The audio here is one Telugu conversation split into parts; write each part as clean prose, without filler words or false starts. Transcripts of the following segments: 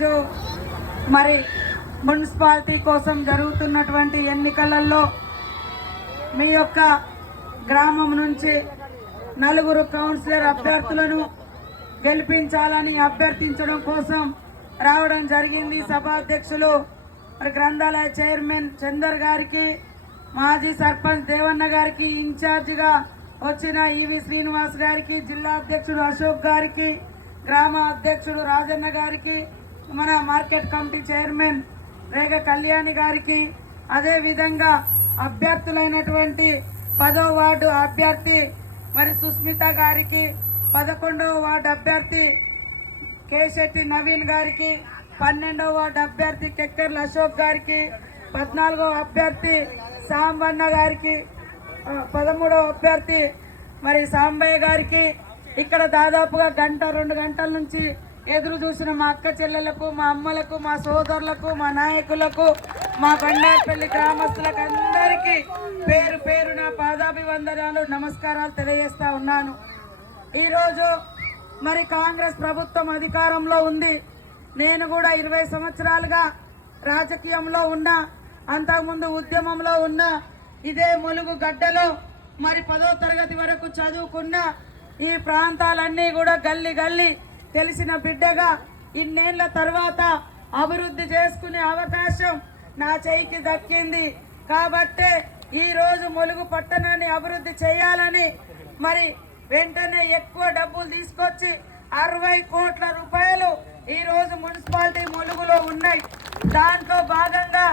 ఈరోజు మరి మున్సిపాలిటీ కోసం జరుగుతున్నటువంటి ఎన్నికలలో మీ యొక్క గ్రామం నుంచి 4 కౌన్సిలర్ అభ్యర్థులను గెలిపించాలని అభ్యర్థించడం కోసం రావడం జరిగింది. సభాధ్యక్షులు మరి గ్రంథాలయ చైర్మన్ చందర్ గారికి, మాజీ సర్పంచ్ దేవన్న గారికి, ఇన్ఛార్జిగా వచ్చిన ఈవి శ్రీనివాస్ గారికి, జిల్లా అధ్యక్షుడు అశోక్ గారికి, గ్రామ అధ్యక్షుడు రాజన్న గారికి, మన మార్కెట్ కమిటీ చైర్మన్ రేగ కళ్యాణి గారికి, అదేవిధంగా అభ్యర్థులైనటువంటి 10వ వార్డు అభ్యర్థి మరి సుస్మిత గారికి, 11వ వార్డు అభ్యర్థి కేశెట్టి నవీన్ గారికి, 12వ వార్డు అభ్యర్థి కెక్కర్ల అశోక్ గారికి, 14వ అభ్యర్థి సాంబన్న గారికి, 13వ అభ్యర్థి మరి సాంబయ్య గారికి, ఇక్కడ దాదాపుగా 1-2 గంటల నుంచి ఎదురు చూసిన మా అక్క చెల్లెలకు, మా అమ్మలకు, మా సోదరులకు, మా నాయకులకు, మా బండార్పల్లి గ్రామస్తులకు అందరికీ పేరు పేరున పాదాభివందనాలు, నమస్కారాలు తెలియజేస్తా ఉన్నాను. ఈరోజు మరి కాంగ్రెస్ ప్రభుత్వం అధికారంలో ఉంది. నేను కూడా 20 సంవత్సరాలుగా రాజకీయంలో ఉన్నా, అంతకుముందు ఉద్యమంలో ఉన్నా, ఇదే ములుగు గడ్డలో మరి 10వ తరగతి వరకు చదువుకున్న ఈ ప్రాంతాలన్నీ కూడా గల్లీ గల్లీ తెలిసిన బిడ్డగా ఇన్నేళ్ల తర్వాత అభివృద్ధి చేసుకునే అవకాశం నా చేయికి దక్కింది. కాబట్టే ఈరోజు ములుగు పట్టణాన్ని అభివృద్ధి చేయాలని మరి వెంటనే ఎక్కువ డబ్బులు తీసుకొచ్చి 60 కోట్ల రూపాయలు ఈరోజు మున్సిపాలిటీ ములుగులో ఉన్నాయి. దాంట్లో భాగంగా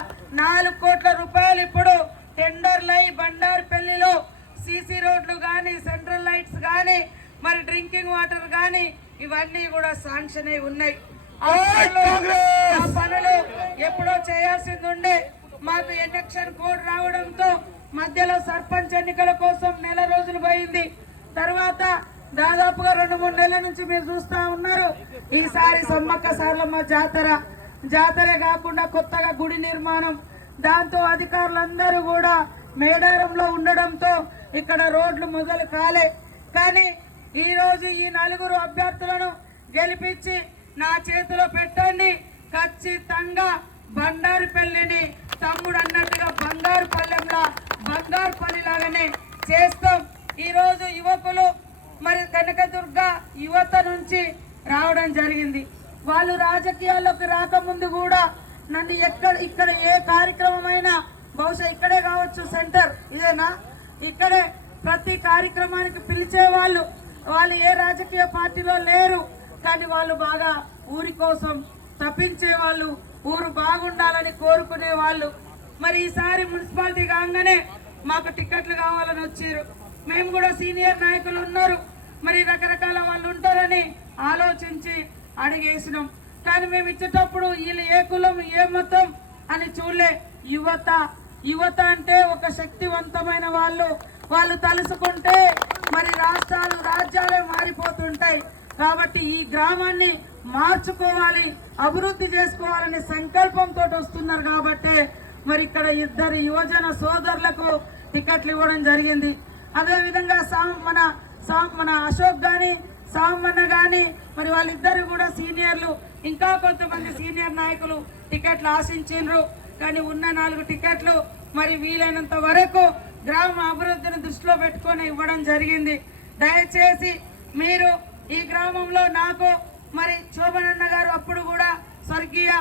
4 కోట్ల రూపాయలు ఇప్పుడు టెండర్లై బండార్పల్లిలో సీసీ రోడ్లు కానీ, సెంట్రల్ లైట్స్ కానీ, మరి డ్రింకింగ్ వాటర్ కానీ ఇవన్నీ కూడా శాంక్షన్ అయి ఉన్నాయి. ఆ పనులు ఎప్పుడో చేయాల్సింది ఉండే. మాకు ఎలక్షన్ కోడ్ రావడంతో మధ్యలో సర్పంచ్ ఎన్నికల కోసం 1 నెల రోజులు పోయింది. తర్వాత దాదాపుగా 2-3 నెలల నుంచి మీరు చూస్తా ఉన్నారు. ఈసారి సమ్మక్క సారలమ్మ జాతరే కాకుండా కొత్తగా గుడి నిర్మాణం, దాంతో అధికారులందరూ కూడా మేడారంలో ఉండడంతో ఇక్కడ రోడ్లు మొదలు కాలే. కానీ ఈ రోజు ఈ 4 అభ్యర్థులను గెలిపించి నా చేతిలో పెట్టండి. ఖచ్చితంగా బండారుపల్లిని తమ్ముడు అన్నట్టుగా బంగారుపల్లెంలా బంగారుపల్లి లాగానే చేస్తాం. ఈ రోజు యువకులు మరి కనకదుర్గ యువత నుంచి రావడం జరిగింది. వాళ్ళు రాజకీయాల్లోకి రాకముందు కూడా నన్ను ఇక్కడ ఏ కార్యక్రమమైనా, బహుశా ఇక్కడే కావచ్చు, సెంటర్ ఇదేనా, ఇక్కడే ప్రతి కార్యక్రమానికి పిలిచే వాళ్ళు ఏ రాజకీయ పార్టీలో లేరు. కానీ వాళ్ళు బాగా ఊరి కోసం తప్పించే వాళ్ళు, ఊరు బాగుండాలని కోరుకునే వాళ్ళు. మరి ఈసారి మున్సిపాలిటీ కాగానే మాకు టికెట్లు కావాలని వచ్చారు. మేము కూడా సీనియర్ నాయకులు ఉన్నారు, మరి రకరకాల వాళ్ళు ఉంటారని ఆలోచించి అడిగేసినాం. కానీ మేము ఇచ్చేటప్పుడు వీళ్ళు ఏ కులం ఏ మతం అని చూడలే. యువత అంటే ఒక శక్తివంతమైన వాళ్ళు తలుసుకుంటే మరి రాజ్యాలే మారిపోతుంటాయి. కాబట్టి ఈ గ్రామాన్ని మార్చుకోవాలి, అభివృద్ధి చేసుకోవాలనే సంకల్పంతో వస్తున్నారు. కాబట్టి మరి ఇక్కడ 2 యువజన సోదరులకు టికెట్లు ఇవ్వడం జరిగింది. అదేవిధంగా మన అశోక్ గాని, సామన్న గాని, మరి వాళ్ళిద్దరు కూడా సీనియర్లు. ఇంకా కొంతమంది సీనియర్ నాయకులు టికెట్లు ఆశించారు. కానీ ఉన్న 4 టికెట్లు మరి వీలైనంత వరకు గ్రామ అభివృద్ధిని దృష్టిలో పెట్టుకొని ఇవ్వడం జరిగింది. దయచేసి మీరు ఈ గ్రామంలో నాకు మరి శోభన్ అన్న గారు, అప్పుడు కూడా స్వర్గీయ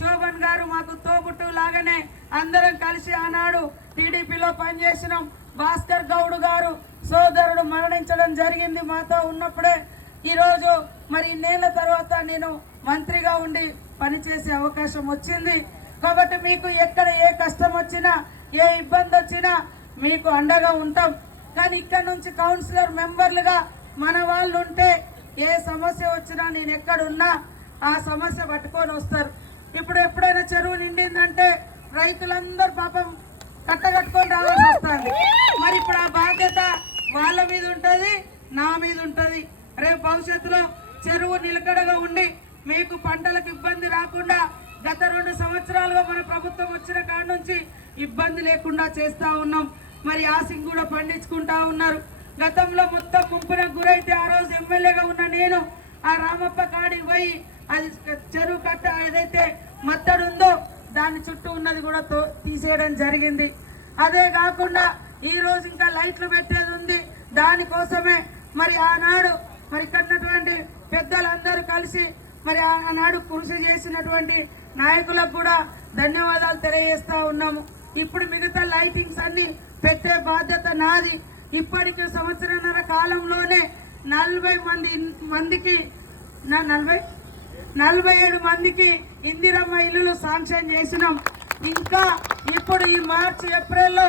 శోభన్ గారు మాకు తోబుట్టు లాగానే అందరం కలిసి ఆనాడు టీడీపీలో పనిచేసినాం. భాస్కర్ గౌడ్ గారు సోదరుడు మరణించడం జరిగింది మాతో ఉన్నప్పుడే. ఈరోజు మరి ఇన్నేళ్ల తర్వాత నేను మంత్రిగా ఉండి పనిచేసే అవకాశం వచ్చింది. కాబట్టి మీకు ఎక్కడ ఏ కష్టం వచ్చినా, ఏ ఇబ్బంది వచ్చినా మీకు అండగా ఉంటాం. కానీ ఇక్కడ నుంచి కౌన్సిలర్ మెంబర్లుగా మన వాళ్ళు ఉంటే ఏ సమస్య వచ్చినా నేను ఎక్కడున్నా ఆ సమస్య పట్టుకొని వస్తారు. ఇప్పుడు ఎప్పుడైనా చెరువు నిండిందంటే రైతులందరూ పాపం కట్టగట్టుకొని రావాల్సి వస్తుంది. మరి ఇప్పుడు ఆ బాధ్యత వాళ్ళ మీద ఉంటుంది, నా మీద ఉంటుంది. రేపు భవిష్యత్తులో చెరువు నిలకడగా ఉండి మీకు పంటలకు ఇబ్బంది రాకుండా గత 2 సంవత్సరాలుగా మన ప్రభుత్వం వచ్చిన కాడ నుంచి ఇబ్బంది లేకుండా చేస్తా ఉన్నాం. మరి ఆసింగ్ కూడా పండించుకుంటా ఉన్నారు. గతంలో మొత్తం ముంపునకు గురైతే ఆ రోజు ఎమ్మెల్యేగా ఉన్న నేను ఆ రామప్ప కాడికి పోయి అది చెరువు కట్ట ఏదైతే మత్తడి ఉందో దాని చుట్టూ ఉన్నది కూడా తీసేయడం జరిగింది. అదే కాకుండా ఈ రోజు ఇంకా లైట్లు పెట్టేది ఉంది. దానికోసమే మరి ఆనాడు మరి ఇక్కడ ఉన్నటువంటి పెద్దలందరూ కలిసి మరి ఆనాడు కృషి చేసినటువంటి నాయకులకు కూడా ధన్యవాదాలు తెలియజేస్తా ఉన్నాము. ఇప్పుడు మిగతా లైటింగ్స్ అన్ని పెట్టే బాధ్యత నాది. ఇప్పటికి సంవత్సరన్నర కాలంలోనే 47 మందికి ఇందిరమ్మ ఇల్లులు శాంక్షన్ చేసినాం. ఇంకా ఇప్పుడు ఈ మార్చి ఏప్రిల్లో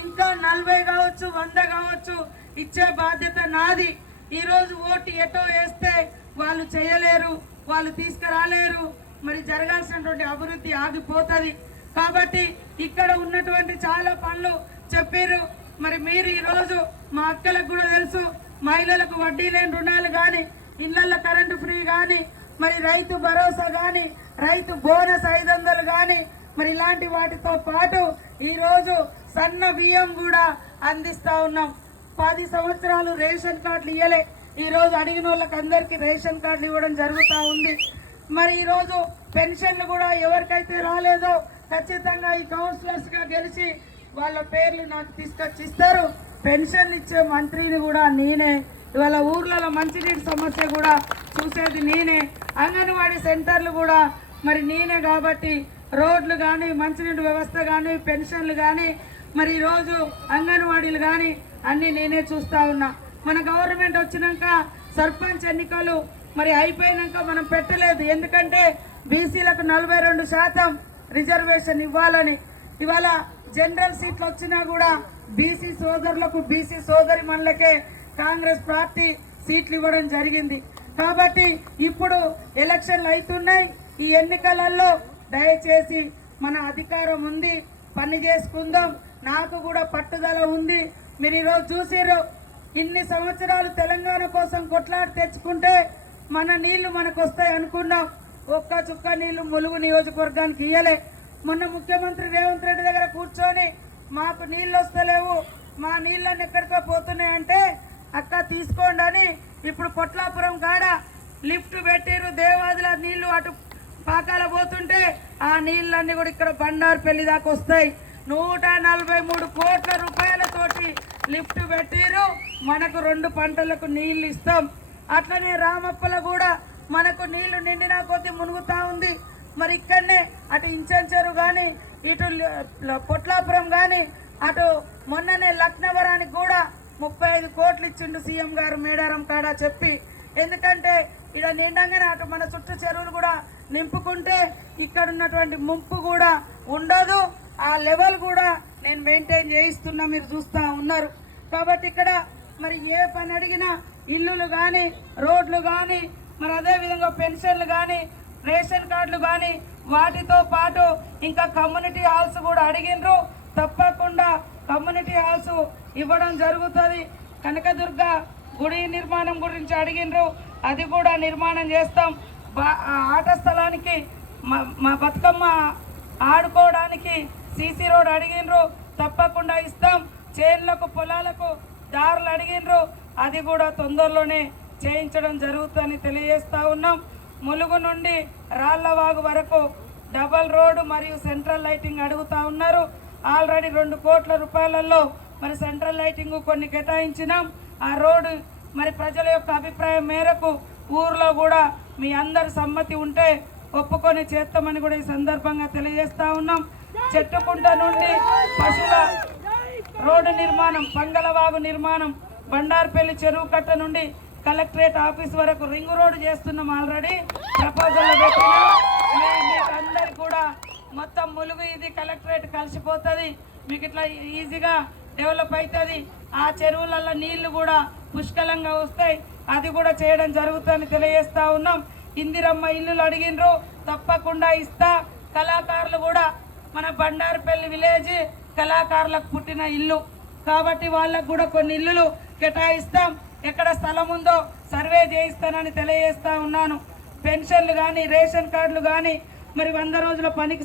ఇంకా 40 కావచ్చు 100 కావచ్చు ఇచ్చే బాధ్యత నాది. ఈరోజు ఓటు ఎటో వేస్తే వాళ్ళు చేయలేరు, వాళ్ళు తీసుకురాలేరు, మరి జరగాల్సినటువంటి అభివృద్ధి ఆగిపోతుంది. కాబట్టి ఇక్కడ ఉన్నటువంటి చాలా పనులు చెప్పారు. మరి మీరు ఈరోజు మా అక్కలకు కూడా తెలుసు, మహిళలకు వడ్డీ లేని రుణాలు కానీ, ఇళ్లలో కరెంటు ఫ్రీ కానీ, మరి రైతు భరోసా కానీ, రైతు బోనస్ 500 కానీ, మరి ఇలాంటి వాటితో పాటు ఈరోజు సన్న బియ్యం కూడా అందిస్తా ఉన్నాం. 10 సంవత్సరాలు రేషన్ కార్డులు ఇవ్వలే, ఈరోజు అడిగిన వాళ్ళకి అందరికీ రేషన్ కార్డులు ఇవ్వడం జరుగుతూ ఉంది. మరి ఈరోజు పెన్షన్లు కూడా ఎవరికైతే రాలేదో ఖచ్చితంగా ఈ కౌన్సిలర్స్గా గెలిచి వాళ్ళ పేర్లు నాకు తీసుకొచ్చి ఇస్తారు. పెన్షన్లు ఇచ్చే మంత్రిని కూడా నేనే. ఇవాళ ఊర్లలో మంచినీటి సమస్య కూడా చూసేది నేనే. అంగన్వాడీ సెంటర్లు కూడా మరి నేనే. కాబట్టి రోడ్లు కానీ, మంచినీటి వ్యవస్థ కానీ, పెన్షన్లు కానీ, మరి ఈరోజు అంగన్వాడీలు కానీ అన్నీ నేనే చూస్తూ ఉన్నా. మన గవర్నమెంట్ వచ్చినాక సర్పంచ్ ఎన్నికలు మరి అయిపోయినాక మనం పెట్టలేదు. ఎందుకంటే బీసీలకు 42% రిజర్వేషన్ ఇవ్వాలని. ఇవాళ జనరల్ సీట్లు వచ్చినా కూడా బీసీ సోదరులకు, బీసీ సోదరి మనలకే కాంగ్రెస్ పార్టీ సీట్లు ఇవ్వడం జరిగింది. కాబట్టి ఇప్పుడు ఎలక్షన్లు అవుతున్నాయి. ఈ ఎన్నికలలో దయచేసి మన అధికారం ఉంది, పని చేసుకుందాం. నాకు కూడా పట్టుదల ఉంది. మీరు ఈరోజు చూసిర్రు, ఇన్ని సంవత్సరాలు తెలంగాణ కోసం కొట్లాడి తెచ్చుకుంటే మన నీళ్లు మనకు వస్తాయి అనుకున్నాం. ఒక్క చుక్క నీళ్లు ములుగు నియోజకవర్గానికి ఇయ్యలే. మొన్న ముఖ్యమంత్రి రేవంత్ రెడ్డి దగ్గర కూర్చొని మాకు నీళ్ళు వస్తలేవు, మా నీళ్ళని ఎక్కడికో పోతున్నాయంటే అక్క తీసుకోండి అని ఇప్పుడు కొట్లాపురం కాడ లిఫ్ట్ పెట్టిరు. దేవాదిల నీళ్లు అటు పాకాల పోతుంటే ఆ నీళ్ళన్నీ కూడా ఇక్కడ బండారుపల్లి దాకా వస్తాయి. 143 కోట్ల రూపాయలతోటి లిఫ్ట్ పెట్టిరు. మనకు 2 పంటలకు నీళ్లు ఇస్తాం. అట్లనే రామప్పల కూడా మనకు నీళ్లు నిండినా కొద్ది మునుగుతా ఉంది. మరి ఇక్కడనే అటు ఇంచెంచెరు కానీ, ఇటు పొట్లాపురం కానీ, అటు మొన్ననే లక్నవరానికి కూడా 35 కోట్లు ఇచ్చిండు సీఎం గారు మేడారం కాడ చెప్పి. ఎందుకంటే ఇక్కడ నిండంగానే అటు మన చుట్టూ చెరువులు కూడా నింపుకుంటే ఇక్కడ ఉన్నటువంటి ముంపు కూడా ఉండదు. ఆ లెవెల్ కూడా నేను మెయింటైన్ చేయిస్తున్నా, మీరు చూస్తూ ఉన్నారు. కాబట్టి ఇక్కడ మరి ఏ పని అడిగినా ఇల్లులు కానీ, రోడ్లు కానీ, మరి అదేవిధంగా పెన్షన్లు కానీ, రేషన్ కార్డులు కానీ, వాటితో పాటు ఇంకా కమ్యూనిటీ హాల్స్ కూడా అడిగినరు. తప్పకుండా కమ్యూనిటీ హాల్స్ ఇవ్వడం జరుగుతుంది. కనకదుర్గ గుడి నిర్మాణం గురించి అడిగినరు, అది కూడా నిర్మాణం చేస్తాం. ఆట స్థలానికి మా బతుకమ్మ ఆడుకోవడానికి సీసీ రోడ్ అడిగినరు, తప్పకుండా ఇస్తాం. చేన్లకు పొలాలకు దారులు అడిగినరు, అది కూడా తొందరలోనే చేయించడం జరుగుతుందని తెలియజేస్తా ఉన్నాం. ములుగు నుండి రాళ్లవాగు వరకు డబల్ రోడ్డు మరియు సెంట్రల్ లైటింగ్ అడుగుతా ఉన్నారు. ఆల్రెడీ 2 కోట్ల రూపాయలలో మరి సెంట్రల్ లైటింగ్ కొన్ని కేటాయించినాం. ఆ రోడ్డు మరి ప్రజల యొక్క అభిప్రాయం మేరకు ఊర్లో కూడా మీ అందరి సమ్మతి ఉంటే ఒప్పుకొని చేస్తామని కూడా ఈ సందర్భంగా తెలియజేస్తా ఉన్నాం. చెట్టుకుంట నుండి పశువుల రోడ్డు నిర్మాణం, పంగలవాగు నిర్మాణం, బండార్పల్లి చెరువు కట్ట నుండి కలెక్టరేట్ ఆఫీస్ వరకు రింగ్ రోడ్డు చేస్తున్నాం. ఆల్రెడీ ప్రపోజల్ పెట్టినా. మీకు అందరికి కూడా మొత్తం ములుగు ఇది కలెక్టరేట్ కలిసిపోతుంది, మీకు ఇట్లా ఈజీగా డెవలప్ అవుతుంది. ఆ చెరువులలో నీళ్లు కూడా పుష్కలంగా వస్తాయి, అది కూడా చేయడం జరుగుతుందని తెలియజేస్తా ఉన్నాం. ఇందిరమ్మ ఇల్లులు అడిగినరు, తప్పకుండా ఇస్తా. కళాకారులు కూడా మన బండారుపల్లి విలేజ్ కళాకారులకు పుట్టిన ఇల్లు కాబట్టి వాళ్ళకు కూడా కొన్ని ఇల్లులు కేటాయిస్తాం. ఎక్కడ స్థలం ఉందో సర్వే చేయిస్తానని తెలియజేస్తా ఉన్నాను. పెన్షన్లు కానీ, రేషన్ కార్డులు కానీ, మరి 100 రోజుల పనికి